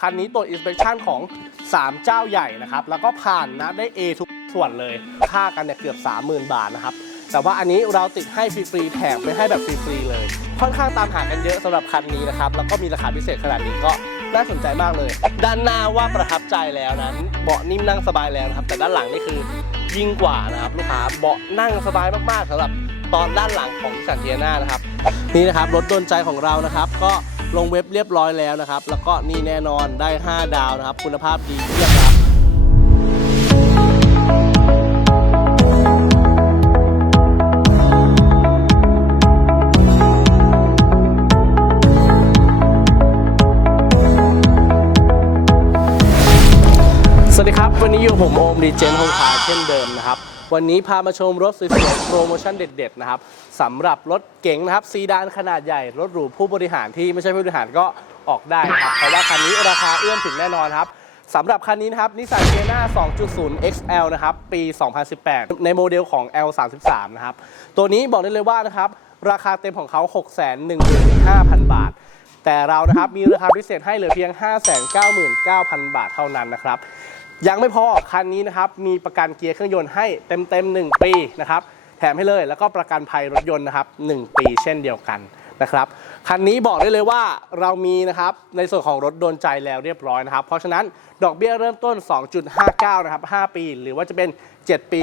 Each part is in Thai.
คันนี้ตรวจ inspection ของ 3 เจ้าใหญ่นะครับ แล้วก็ผ่านนะได้ A ทุกส่วนเลย ค่ากันเนี่ยเกือบ 30,000 บาทนะครับ แต่ว่าอันนี้เราติดให้ฟรีๆแถมไปให้แบบฟรีๆเลย ค่อนข้างตามหากันเยอะสำหรับคันนี้นะครับ แล้วก็มีราคาพิเศษขนาดนี้ก็น่าสนใจมากเลย ด้านหน้าว่าประทับใจแล้วนะเบาะนิ่มนั่งสบายแล้วนะครับ แต่ด้านหลังนี่คือยิ่งกว่านะครับลูกค้าเบาะนั่งสบายมากๆสำหรับตอนด้านหลังของสันเทียนานะครับ นี่นะครับรถโดนใจของเรานะครับก็ ลงเว็บเรียบร้อยแล้วนะครับ แล้วก็นี่แน่นอนได้ 5 ดาวนะครับ คุณภาพดีเยี่ยมครับสวัสดีครับ วันนี้อยู่ผมโอมดีเจนโฮงคาเช่นเดิมนะครับ วันนี้พามาชมรถสวยๆโปรโมชั่นเด็ดๆนะครับสำหรับรถเก๋งนะครับซีดานขนาดใหญ่ รถหรูผู้บริหารที่ไม่ใช่ผู้บริหารก็ออกได้ครับเพราะว่าคันนี้ราคาเอื้อมถึงแน่นอนครับสำหรับคันนี้นะครับนิสสันเ a น่า2.0 XL นะครับ ปี 2018 ในโมเดลของ L33 นะครับ ตัวนี้บอกได้เลยว่านะครับ ราคาเต็มของเขา 615,000 บาท แต่เรานะครับ มีราคาพิเศษให้เหลือเพียง 599,000 บาทเท่านั้นนะครับ ยังไม่พอคันนี้นะครับมีประกันเกียร์เครื่องยนต์ให้เต็มๆ1ปีนะครับแถมให้เลยแล้วก็ประกันภัยรถยนต์นะครับ1ปีเช่นเดียวกันนะครับคันนี้บอกได้เลยว่าเรามีนะครับในส่วนของรถโดนใจแล้วเรียบร้อยนะครับ เพราะฉะนั้นดอกเบี้ยเริ่มต้น 2.59 นะครับ 5 ปี หรือว่าจะเป็น 7 ปี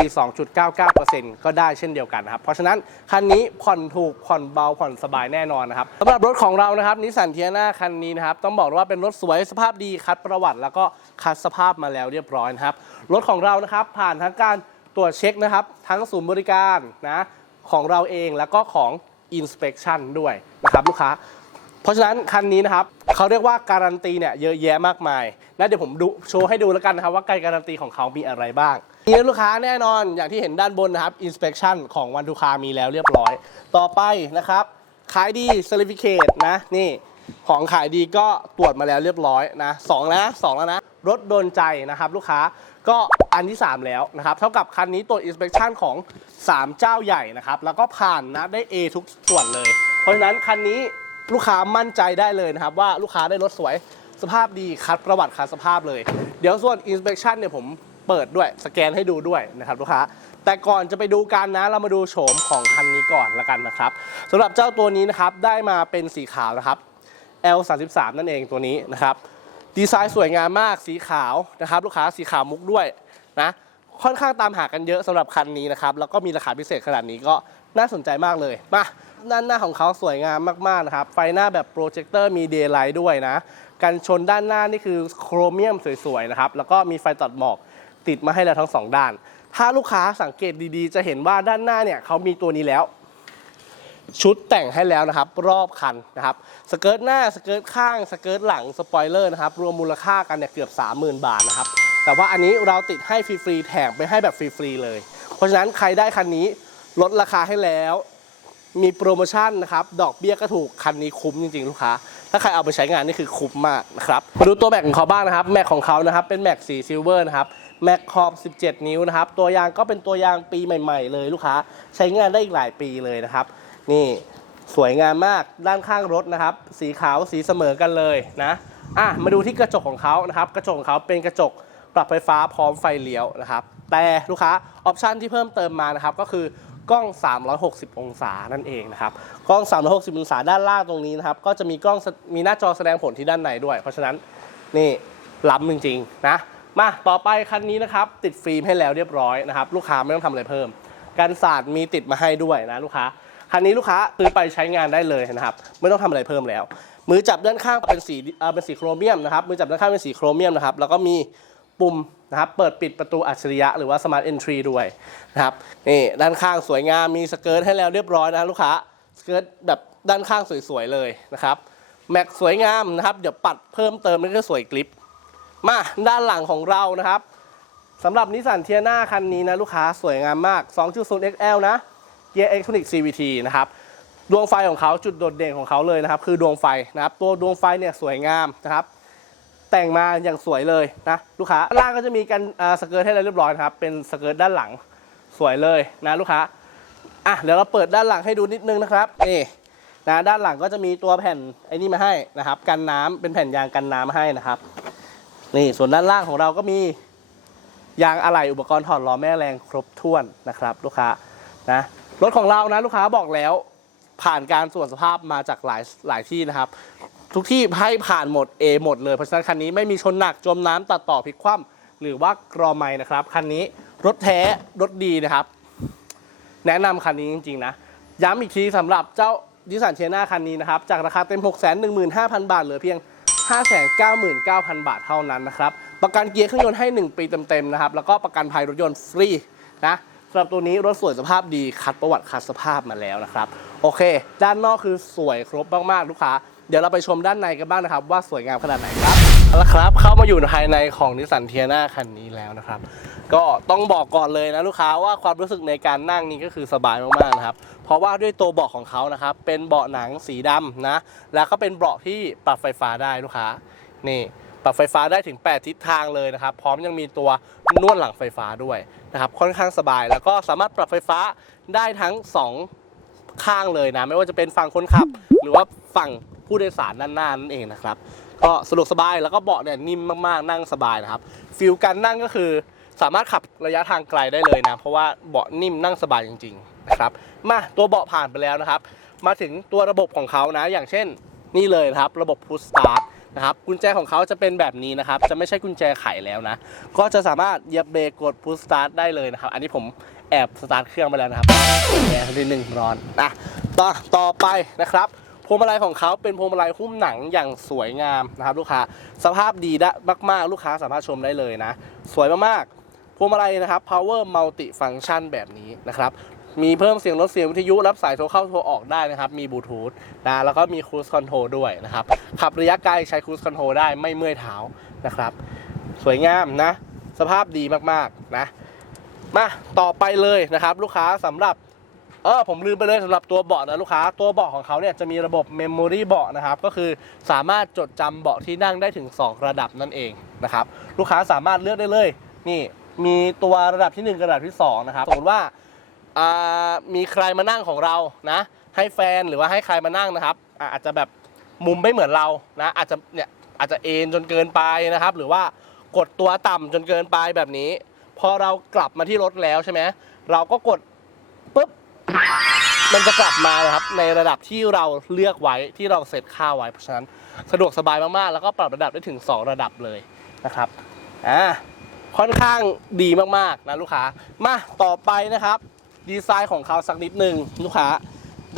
2.99%ก็ได้เช่นเดียวกันนะครับ เพราะฉะนั้นคันนี้ผ่อนถูกผ่อนเบาผ่อนสบายแน่นอนนะครับสำหรับรถของเรานะครับนิสสันเทียนาคันนี้นะครับต้องบอกเลยว่าเป็นรถสวยสภาพดีคัดประวัติแล้วก็ คัดสภาพมาแล้วเรียบร้อยนะครับรถของเรานะครับผ่านทั้งการตรวจเช็คนะครับ ทั้งศูนย์บริการนะของเราเองแล้วก็ของ inspection ด้วยนะครับลูกค้า เพราะฉะนั้นคันนี้นะครับเขาเรียกว่าการันตีเนี่ยเยอะแยะมากมายนะเดี๋ยวผมดูโชว์ให้ดูแล้วกันนะครับว่าการการันตีของเขามีอะไรบ้างนี่ลูกค้าแน่นอนอย่างที่เห็นด้านบนนะครับ inspection ของวันทุคามีแล้วเรียบร้อย ต่อไปนะครับขายดี certificate นะนี่ ของขายดีก็ตรวจมาแล้วเรียบร้อยนะสองนะสองแล้วนะ รถโดนใจนะครับลูกค้าก็อันที่ 3 แล้วนะครับ เท่ากับคันนี้ตรวจ inspection ของ 3 เจ้าใหญ่นะครับ แล้วก็ผ่านนะได้ A ทุกส่วนเลย เพราะฉะนั้นคันนี้ลูกค้ามั่นใจได้เลยนะครับ ว่าลูกค้าได้รถสวยสภาพดีคัดประวัติคัดสภาพเลย เดี๋ยวส่วน inspection เนี่ยผมเปิดด้วยสแกนให้ดูด้วยนะครับลูกค้า แต่ก่อนจะไปดูกันนะ เรามาดูโฉมของคันนี้ก่อนละกันนะครับสำหรับเจ้าตัวนี้นะครับได้มาเป็นสีขาวนะครับ L33 นั่นเองตัวนี้นะครับดีไซน์สวยงามมากสีขาวนะครับลูกค้าสีขาวมุกด้วยนะค่อนข้างตามหากันเยอะสำหรับคันนี้นะครับแล้วก็มีราคาพิเศษขนาดนี้ก็น่าสนใจมากเลยมาด้านหน้าของเขาสวยงามมากๆนะครับไฟหน้าแบบโปรเจคเตอร์มีเดย์ไลท์ด้วยนะกันชนด้านหน้านี่คือโครเมียมสวยๆนะครับแล้วก็มีไฟตัดหมอกติดมาให้แล้วทั้งสองด้าน ถ้าลูกค้าสังเกตดีๆ จะเห็นว่าด้านหน้าเนี่ยเขามีตัวนี้แล้ว ชุดแต่งให้แล้วนะครับ รอบคันนะครับสเกิร์ตหน้าสเกิร์ตข้างสเกิร์ตหลังสปอยเลอร์นะครับรวมมูลค่ากันเนี่ยเกือบ 30,000 บาทนะครับแต่ว่าอันนี้เราติดให้ฟรีๆแถมไปให้แบบฟรีๆเลย เพราะฉะนั้นใครได้คันนี้ลดราคาให้แล้ว มีโปรโมชั่นนะครับ ดอกเบี้ยก็ถูกคันนี้คุ้มจริงๆ ลูกค้า ถ้าใครเอาไปใช้งานนี่คือคุ้มมากนะครับมาดูตัวแม็กของเขาบ้างนะครับ แม็กของเขานะครับเป็นแม็กสีซิลเวอร์นะครับแม็กขอบ 17 นิ้วนะครับ ตัวยางก็เป็นตัวยางปีใหม่ ๆ เลยลูกค้า ใช้งานได้อีกหลายปีเลยนะครับ นี่สวยงามมากด้านข้างรถนะครับ สีขาวสีเสมอกันเลยนะอะมาดูที่กระจกของเขานะครับ กระจกของเขาเป็นกระจกปรับไฟฟ้าพร้อมไฟเลี้ยวนะครับ แต่ลูกค้าออปชันที่เพิ่มเติมมานะครับ ก็คือกล้อง 360 องศานั่นเองนะครับ กล้อง 360 องศาด้านล่างตรงนี้นะครับ ก็จะมีกล้องมีหน้าจอแสดงผลที่ด้านในด้วย เพราะฉะนั้นนี่ล้ำจริงๆนะมาต่อไปคันนี้นะครับ ติดฟิล์มให้แล้วเรียบร้อยนะครับ ลูกค้าไม่ต้องทำอะไรเพิ่ม กันศาสตร์มีติดมาให้ด้วยนะลูกค้า คันนี้ลูกค้าซื้อไปใช้งานได้เลยนะครับ ไม่ต้องทำอะไรเพิ่มแล้ว มือจับด้านข้างเป็นสีเป็นสีโครเมียมนะครับ มือจับด้านข้างเป็นสีโครเมียมนะครับ แล้วก็มีปุ่มนะครับ เปิดปิดประตูอัจฉริยะหรือว่า Smart Entry ด้วยนะครับ นี่ด้านข้างสวยงาม มีสเกิร์ตให้แล้วเรียบร้อยนะลูกค้า สเกิร์ตแบบด้านข้างสวยๆเลยนะครับแม็กสวยงามนะครับ เดี๋ยวปัดเพิ่มเติมนั่นก็สวยกริป มาด้านหลังของเรานะครับสำหรับนิสสันเทียนาคันนี้นะลูกค้าสวยงามมาก 2.0 XL นะ เกียร์ Electronic CVT นะครับดวงไฟของเขาจุดโดดเด่นของเขาเลยนะครับ คือดวงไฟนะครับ ตัวดวงไฟเนี่ยสวยงามนะครับ แต่งมาอย่างสวยเลยนะลูกค้าด้านล่างก็จะมีกันสเกิร์ตให้เราเรียบร้อยนะครับ เป็นสเกิร์ตด้านหลังสวยเลยนะลูกค้าอะเดี๋ยวเราเปิดด้านหลังให้ดูนิดนึงนะครับนี่นะด้านหลังก็จะมีตัวแผ่นไอ้นี่มาให้นะครับ กันน้ำเป็นแผ่นยางกันน้ำมาให้นะครับ นี่ส่วนด้านล่างของเราก็มียางอะไหล่อุปกรณ์ถอดล้อแม่แรงครบถ้วนนะครับ ลูกค้านะ รถของเรานะลูกค้าบอกแล้ว ผ่านการตรวจสภาพมาจากหลายหลายที่นะครับ ทุกที่ให้ผ่านหมด A หมดเลยเพราะฉะนั้นคันนี้ไม่มีชนหนักจมน้ำตัดต่อพลิกคว่ำหรือว่ากรอไม้นะครับคันนี้รถแท้รถดีนะครับ แนะนำคันนี้จริงๆนะย้ำอีกทีสำหรับเจ้าดิสันเชน่าคันนี้นะครับ จากราคาเต็ม 6 1 5 0 0 0 บาท เหลือเพียง 599,000 บาทเท่านั้นนะครับ ประกันเกียร์เครื่องยนต์ให้ 1 ปีเต็มๆนะครับ แล้วก็ประกันภัยรถยนต์ฟรีนะำหรับตัวนี้รถสวยสภาพดีคัดประวัติคัดสภาพมาแล้วนะครับ โอเค ด้านนอกคือสวยครบมากๆลูกค้า เดี๋ยวเราไปชมด้านในกันบ้างนะครับ ว่าสวยงามขนาดไหนครับเอาละครับ เข้ามาอยู่ภายในของนิสสันเทียนาคันนี้แล้วนะครับ ก็ต้องบอกก่อนเลยนะลูกค้าว่าความรู้สึกในการนั่งนี่ก็คือสบายมากๆนะครับ เพราะว่าด้วยตัวเบาะของเขานะครับ เป็นเบาะหนังสีดำนะ แล้วก็เป็นเบาะที่ปรับไฟฟ้าได้ลูกค้า นี่ ปรับไฟฟ้าได้ถึง 8 ทิศทางเลยนะครับ พร้อมยังมีตัวนวดหลังไฟฟ้าด้วยนะครับ ค่อนข้างสบาย แล้วก็สามารถปรับไฟฟ้าได้ทั้ง 2 ข้างเลยนะ ไม่ว่าจะเป็นฝั่งคนขับ หรือว่าฝั่งผู้โดยสารด้านหน้านั่นเองนะครับ ก็สะดวกสบายแล้วก็เบาะเนี่ยนิ่มมากๆ นั่งสบายนะครับ ฟิลการนั่งก็คือสามารถขับระยะทางไกลได้เลยนะ เพราะว่าเบาะนิ่มนั่งสบายจริงๆนะครับ มาตัวเบาะผ่านไปแล้วนะครับ มาถึงตัวระบบของเขานะ อย่างเช่นนี่เลยนะครับ ระบบ push start นะครับกุญแจของเขาจะเป็นแบบนี้นะครับ จะไม่ใช่กุญแจไขแล้วนะ ก็จะสามารถเหยียบเบรกกด push start ได้เลยนะครับ อันนี้ผมแอบสตาร์ทเครื่องไปแล้วนะครับแอร์นิดนึงร้อนนะต่อต่อไปนะครับพวงมาลัยของเขาเป็นพวงมาลัยหุ้มหนังอย่างสวยงามนะครับลูกค้าสภาพดีได้มาก ๆ ลูกค้าสามารถชมได้เลยนะ สวยมากๆพวงมาลัยนะครับ power multi function แบบนี้นะครับ มีเพิ่มเสียงลดเสียงวิทยุรับสายโทรเข้าโทรออกได้นะครับ มีบลูทูธนะแล้วก็มี cruise control ด้วยนะครับ ขับระยะไกลใช้ cruise control ได้ไม่เมื่อยเท้านะครับ สวยงามนะ สภาพดีมากๆนะ มาต่อไปเลยนะครับ ลูกค้าสำหรับเออผมลืมไปเลยสำหรับตัวเบาะนะลูกค้า ตัวเบาะของเขาเนี่ยจะมีระบบ Memory เบาะนะครับ ก็คือสามารถจดจำเบาะที่นั่งได้ถึง 2 ระดับนั่นเองนะครับ ลูกค้าสามารถเลือกได้เลย นี่มีตัวระดับทีหนึ่1กระดับที่ 2 นะครับสมมติว่า มีใครมานั่งของเรานะ ให้แฟนหรือว่าให้ใครมานั่งนะครับอาจจะแบบมุมไม่เหมือนเรานะอาจจะเนี่ยอาจจะเอนจนเกินไปนะครับ หรือว่ากดตัวต่ำจนเกินไปแบบนี้ พอเรากลับมาที่รถแล้วใช่ไหมเราก็กดปุ๊บมันจะกลับมานะครับในระดับที่เราเลือกไว้ที่เราเซตค่าไว้เพราะฉะนั้นสะดวกสบายมากๆ แล้วก็ปรับระดับได้ถึง 2 ระดับเลยนะครับอ่าค่อนข้างดีมากๆนะลูกค้ามาต่อไปนะครับ ดีไซน์ของเขาสักนิดหนึ่งลูกค้า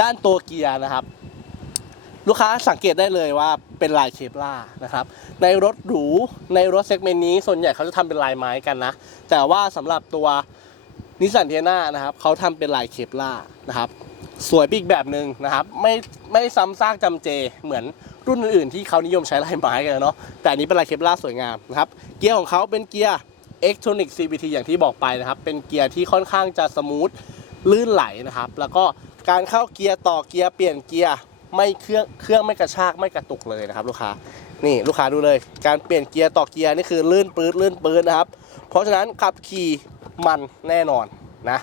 ด้านตัวเกียร์นะครับ ลูกค้าสังเกตได้เลยว่าเป็นลายเคปล่านะครับ ในรถหรูในรถเซกเมนต์นี้ส่วนใหญ่เขาจะทำเป็นลายไม้กันนะ แต่ว่าสำหรับตัวนิสสันเทียนานะครับเขาทำเป็นลายเคปล่านะครับสวยปอีกแบบหนึ่งนะครับ ไม่ไม่ซ้ำซากจำเจเหมือนรุ่นอื่นๆที่เขานิยมใช้ลายไม้กันเนาะแต่อันนี้เป็นลายเคปล่าสวยงามนะครับ เกียร์ของเขาเป็นเกียร์ e c t r o n i c CVT อย่างที่บอกไปนะครับ เป็นเกียร์ที่ค่อนข้างจะสมูทลื่นไหลนะครับ แล้วก็การเข้าเกียร์ต่อเกียร์เปลี่ยนเกียร์ไม่เครื่องเครื่องไม่กระชากไม่กระตุกเลยนะครับ ลูกค้านี่ลูกค้าดูเลย การเปลี่ยนเกียร์ต่อเกียร์นี่คือลื่นปื๊ดลื่นปื๊ดนะครับ เพราะฉะนั้นขับขี่มันแน่นอนนะ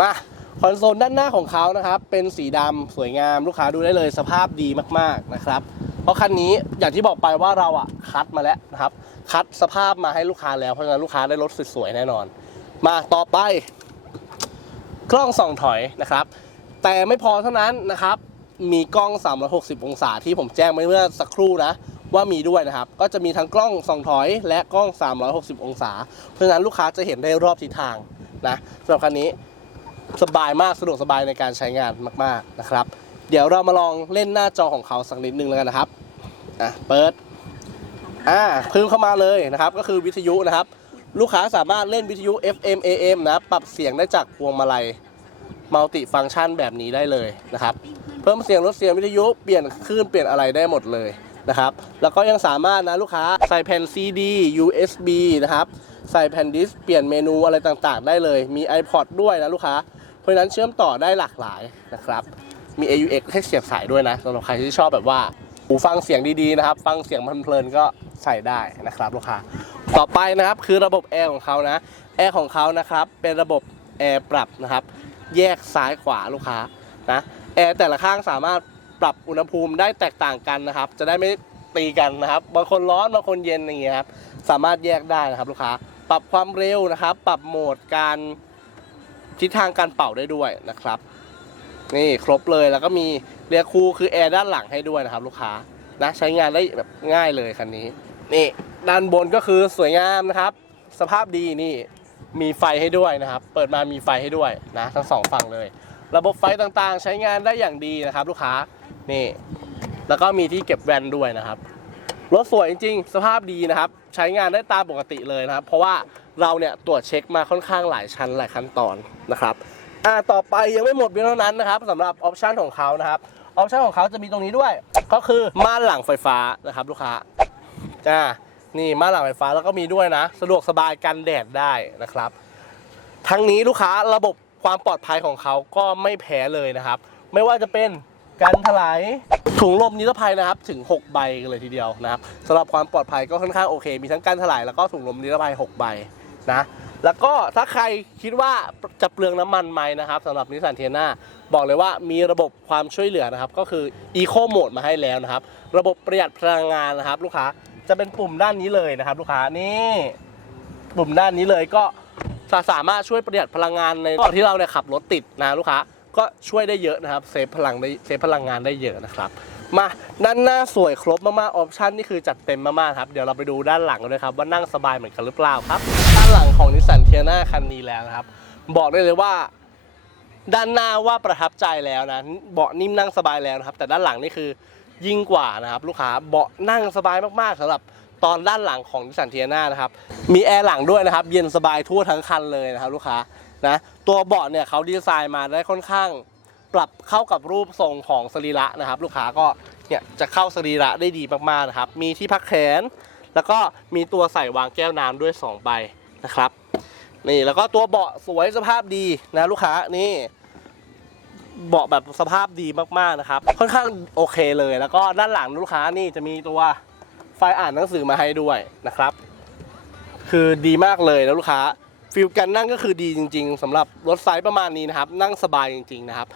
มาคอนโซลด้านหน้าของเขานะครับ เป็นสีดำสวยงามลูกค้าดูได้เลยสภาพดีมากๆนะครับ เพราะคันนี้อย่างที่บอกไปว่าเราอะคัดมาแล้วนะครับ คัดสภาพมาให้ลูกค้าแล้วเพราะฉะนั้นลูกค้าได้รถสวยๆแน่นอน มาต่อไป กล้องส่องถอยนะครับ แต่ไม่พอเท่านั้นนะครับ มีกล้อง 360 องศาที่ผมแจ้งไปเมื่อสักครู่นะว่ามีด้วยนะครับ ก็จะมีทั้งกล้องส่องถอยและกล้อง 360 องศา เพราะฉะนั้นลูกค้าจะเห็นได้รอบทิศทางนะสำหรับคันนี้สบายมากสะดวกสบายในการใช้งานมาก ๆนะครับ เดี๋ยวเรามาลองเล่นหน้าจอของเขาสักนิดนึงแล้วกันนะครับอะเปิด อ่าเพิ่มเข้ามาเลยนะครับ ก็คือวิทยุนะครับ ลูกค้าสามารถเล่นวิทยุ FM AM นะปรับเสียงได้จากพวงมาลัยมัลติฟังก์ชันแบบนี้ได้เลยนะครับ เพิ่มเสียงลดเสียงวิทยุเปลี่ยนคลื่นเปลี่ยนอะไรได้หมดเลยนะครับ แล้วก็ยังสามารถนะลูกค้าใส่แผ่น CD USB นะครับใส่แผ่นดิสเปลี่ยนเมนูอะไรต่างๆ ได้เลย มี iPod ด้วยนะลูกค้า เพราะฉะนั้นเชื่อมต่อได้หลากหลายนะครับ มี AUX ให้เสียบสายด้วยนะสำหรับใครที่ชอบแบบว่า หูฟังเสียงดีๆนะครับ ฟังเสียงเพลินๆก็ใส่ได้นะครับลูกค้าต่อไปนะครับคือระบบแอร์ของเขานะแอร์ของเขานะครับเป็นระบบแอร์ปรับนะครับ แยกซ้ายขวาลูกค้านะแอร์แต่ละข้างสามารถปรับอุณหภูมิได้แตกต่างกันนะครับ จะได้ไม่ตีกันนะครับบางคนร้อนบางคนเย็นอย่างเงี้ยครับสามารถแยกได้นะครับลูกค้า ปรับความเร็วนะครับ ปรับโหมดการทิศทางการเป่าได้ด้วยนะครับ นี่ครบเลยแล้วก็มี เรียคูคือแอร์ด้านหลังให้ด้วยนะครับ ลูกค้านะใช้งานได้แบบง่ายเลยคันนี้นี่ด้านบนก็คือสวยงามนะครับ สภาพดีนี่มีไฟให้ด้วยนะครับ เปิดมามีไฟให้ด้วยนะทั้งสองฝั่งเลย ระบบไฟต่างๆ ใช้งานได้อย่างดีนะครับ ลูกค้านี่แล้วก็มีที่เก็บแวนด้วยนะครับรถสวยจริงๆ สภาพดีนะครับ ใช้งานได้ตามปกติเลยนะครับ เพราะว่าเราเนี่ยตรวจเช็คมาค่อนข้างหลายชั้นหลายขั้นตอนนะครับ อ่าต่อไปยังไม่หมดเพียงเท่านั้นนะครับสำหรับออปชันของเขานะครับออปชันของเขาจะมีตรงนี้ด้วย ก็คือม่านหลังไฟฟ้านะครับลูกค้าจ้านี่ม่านหลังไฟฟ้าแล้วก็มีด้วยนะ สะดวกสบายกันแดดได้นะครับ ทั้งนี้ลูกค้าระบบความปลอดภัยของเขาก็ไม่แพ้เลยนะครับ ไม่ว่าจะเป็นการถลายถุงลมนิรภัยนะครับ ถึง 6 ใบกันเลยทีเดียวนะครับสำหรับความปลอดภัยก็ค่อนข้างโอเค มีทั้งการถลายแล้วก็ถุงลมนิรภัย 6 ใบนะ แล้วก็ถ้าใครคิดว่าจะเปลืองน้ำมันไหมนะครับสำหรับนิสสันเทียนาบอกเลยว่ามีระบบความช่วยเหลือนะครับ ก็คือ Eco Mode มาให้แล้วนะครับ ระบบประหยัดพลังงานนะครับ ลูกค้าจะเป็นปุ่มด้านนี้เลยนะครับ ลูกค้านี่ปุ่มด้านนี้เลยก็สามารถช่วยประหยัดพลังงานในตอนที่เราเนี่ยขับรถติดนะลูกค้าก็ช่วยได้เยอะนะครับเซฟพลังได้เซฟพลังงานได้เยอะนะครับ มาด้านหน้าสวยครบมากๆออปชันนี่คือจัดเต็มมากๆครับ เดี๋ยวเราไปดูด้านหลังกันด้วยครับว่านั่งสบายเหมือนกันหรือเปล่าครับ ด้านหลังของนิสสันเทียนาคันนี้แล้วนะครับ บอกได้เลยว่าด้านหน้าว่าประทับใจแล้วนะเบาะนิ่มนั่งสบายแล้วนะครับ แต่ด้านหลังนี่คือยิ่งกว่านะครับ ลูกค้าเบาะนั่งสบายมากๆสำหรับตอนด้านหลังของนิสสันเทียนานะครับมีแอร์หลังด้วยนะครับ เย็นสบายทั่วทั้งคันเลยนะครับ ลูกค้านะตัวเบาะเนี่ยเขาดีไซน์มาได้ค่อนข้าง ปรับเข้ากับรูปทรงของสรีระนะครับ ลูกค้าก็เนี่ยจะเข้าสรีระได้ดีมากๆนะครับ มีที่พักแขน แล้วก็มีตัวใส่วางแก้วน้ำด้วยสองใบนะครับนี่แล้วก็ตัวเบาะสวยสภาพดีนะลูกค้านี่เบาะแบบสภาพดีมากๆนะครับ ค่อนข้างโอเคเลย แล้วก็ด้านหลังลูกค้านี่จะมีตัวไฟอ่านหนังสือมาให้ด้วยนะครับ คือดีมากเลยนะลูกค้าฟิลกันนั่งก็คือดีจริง ๆสำหรับรถไซส์ประมาณนี้นะครับ นั่งสบายจริง ๆ นะครับ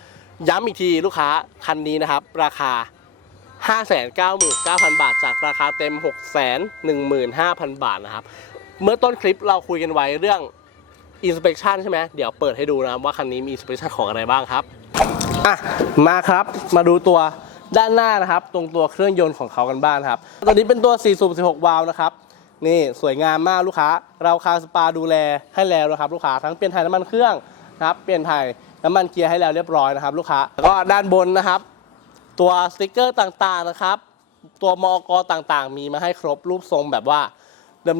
ย้ำอีกทีลูกค้าคันนี้นะครับ ราคา 599,000 บาท จากราคาเต็ม 615,000 บาทนะครับ เมื่อต้นคลิปเราคุยกันไว้เรื่อง inspection ใช่ไหมเดี๋ยวเปิดให้ดูนะครับว่าคันนี้มี inspection ของอะไรบ้างครับอะมาครับมาดูตัวด้านหน้านะครับ ตรงตัวเครื่องยนต์ของเขากันบ้างครับ ตัวนี้เป็นตัว 4 สูบ 16 วาล์วนะครับ นี่สวยงามมากลูกค้า เราคาสปาดูแลให้แล้วนะครับ ลูกค้าทั้งเปลี่ยนถ่ายน้ำมันเครื่องนะครับ เปลี่ยนถ่าย น้ำมันเกียร์ให้แล้วเรียบร้อยนะครับ ลูกค้าแล้วก็ด้านบนนะครับ ตัวสติกเกอร์ต่างๆนะครับ ตัวมอกต่างๆ มีมาให้ครบรูปทรงแบบว่า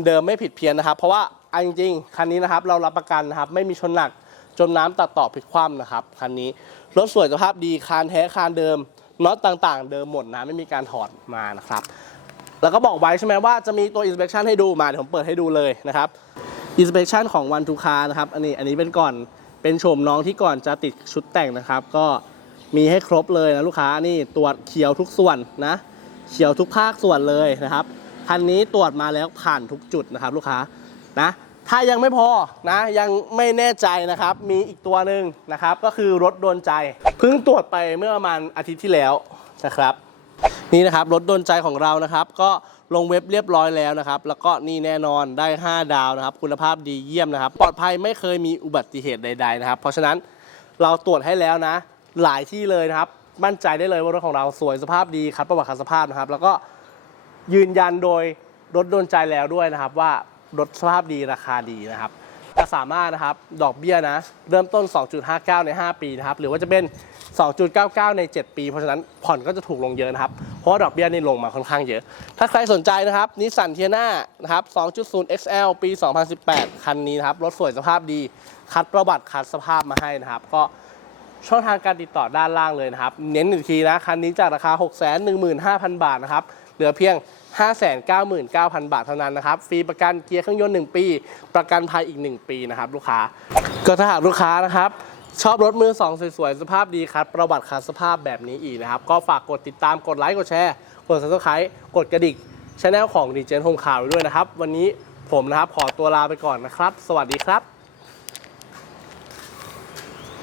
เดิมๆไม่ผิดเพี้ยนนะครับ เพราะว่าเอาจริงๆคันนี้นะครับเรารับประกันนะครับ ไม่มีชนหนักจมน้ำตัดต่อพลิกคว่ำนะครับคันนี้รถสวยสภาพดีคานแท้คานเดิมน็อตต่างๆ เดิมหมดนะไม่มีการถอดมานะครับ แล้วก็บอกไว้ใช่ไหมว่าจะมีตัว inspection ให้ดูมาเดี๋ยวผมเปิดให้ดูเลยนะครับ inspection ของวันทูคานะครับอันนี้อันนี้เป็นก่อน เป็นโฉมน้องที่ก่อนจะติดชุดแต่งนะครับ ก็มีให้ครบเลยนะลูกค้านี่ตรวจเขียวทุกส่วนนะ เขียวทุกภาคส่วนเลยนะครับคันนี้ตรวจมาแล้วผ่านทุกจุดนะครับ ลูกค้านะถ้ายังไม่พอนะยังไม่แน่ใจนะครับ มีอีกตัวหนึ่งนะครับ ก็คือรถโดนใจเพิ่งตรวจไปเมื่อประมาณอาทิตย์ที่แล้วนะครับ นี่นะครับรถโดนใจของเรานะครับ ก็ ลงเว็บเรียบร้อยแล้วนะครับ แล้วก็นี่แน่นอนได้ 5 ดาวนะครับ คุณภาพดีเยี่ยมนะครับ ปลอดภัยไม่เคยมีอุบัติเหตุใด ๆ นะครับ เพราะฉะนั้นเราตรวจให้แล้วนะ หลายที่เลยนะครับ มั่นใจได้เลยว่ารถของเราสวยสภาพดีคัดประวัติคัดสภาพนะครับ แล้วก็ยืนยันโดยรถโดนใจแล้วด้วยนะครับ ว่ารถสภาพดีราคาดีนะครับ จะสามารถนะครับดอกเบี้ยนะ เริ่มต้น 2.59 ใน 5 ปีนะครับหรือว่าจะเป็น 2.99 ใน 7 ปี เพราะฉะนั้นผ่อนก็จะถูกลงเยอะนะครับ เพราะว่าดอกเบี้ยนี่ลงมาค่อนข้างเยอะ ถ้าใครสนใจนะครับนิสสันเทียนานะครับ 2.0 XL ปี 2018 คันนี้นะครับรถสวยสภาพดี คัดประวัติคัดสภาพมาให้นะครับ ก็ช่องทางการติดต่อด้านล่างเลยนะครับ เน้นอีกทีนะ คันนี้จากราคา 615,000 บาทนะครับ เหลือเพียง 599,000 บาทเท่านั้นนะครับ ฟรีประกันเกียร์เครื่องยนต์ 1 ปี ประกันภัยอีก 1 ปีนะครับลูกค้า ก็ถ้าหากลูกค้านะครับชอบรถมือ2สวยๆ สภาพดีครับ ประวัติคัดสภาพแบบนี้อีกนะครับ ก็ฝากกดติดตามกดไลค์กดแชร์ กด subscribe กดกระดิ่งช anel ของดีเจนโฮมข่าวด้วยนะครับ วันนี้ผมนะครับขอตัวลาไปก่อนนะครับ สวัสดีครับ